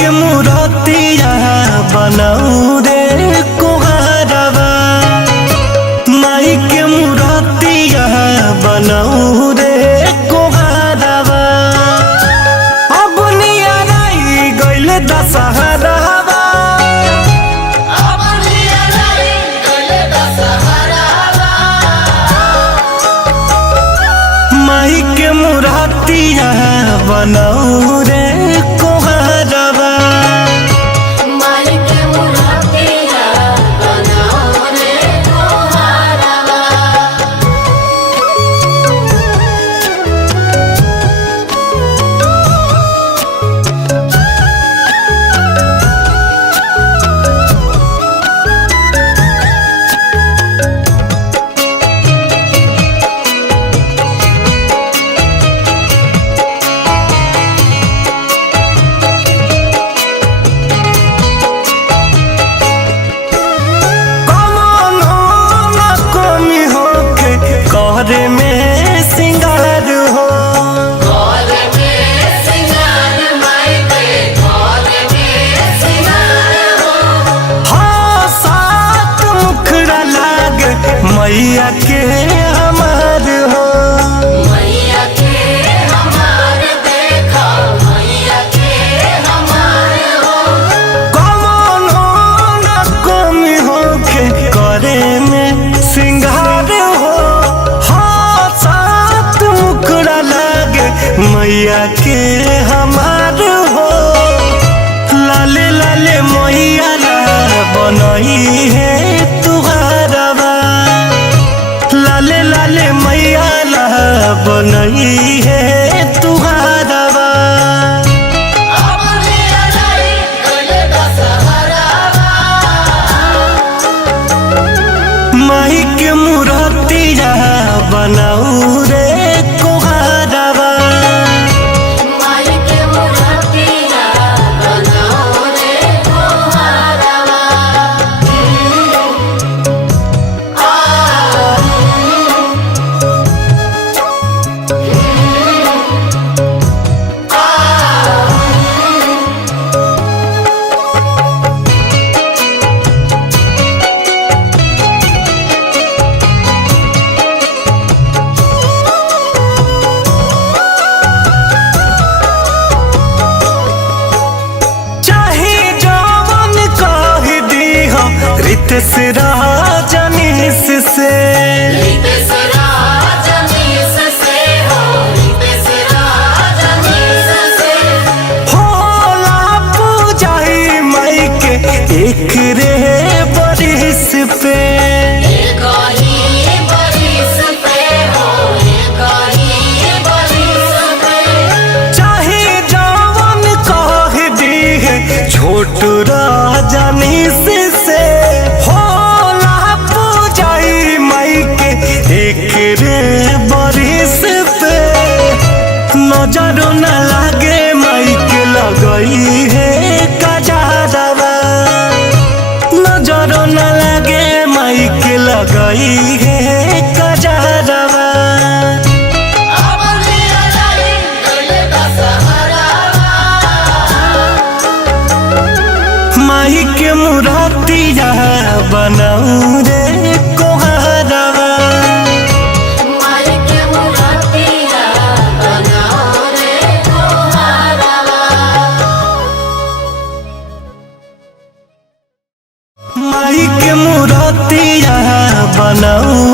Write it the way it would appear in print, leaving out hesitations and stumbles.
के मूर्तिया बनाऊ रे कोहरवा, माई के मूर्तिया बनाऊ रे कोहरवा। अब नियराई गइल दशहरावा, माई के मूर्तिया बनाऊ रे कोहरवा। घर में सिंगार हो, घर में सिंगार माई के घर में सिंगार हो। हाँ सात मुखड़ा लाग मैया के हमार हो, मैया के हमार देखा मैया के हमार हो। कौनो न कमी होके करे में सिंगार हो। मैया के हमार हो, लाले लाले मैया ला बनई है तुहरवा, लाले लाले मैया ला बनई है तुहरवा। माई के मूर्तिया बनाऊ रे कोहरवा, रितेश राजनीश से होला पूजाई माई के एक रे बरिस पे। चाहे जवन कह दी है छोट राजनीश से, होला पूजाई माई के एक रे बरिस पे। नजर न लागे माई के लगई है कजरवा, नजर न लागे माई के लगई है कजरवा। माई के मूर्तिया बनाऊ रे कोहरवा, माई के मूर्तिया बनाओ रे कोहरवा। माई के मूर्तिया बनाऊ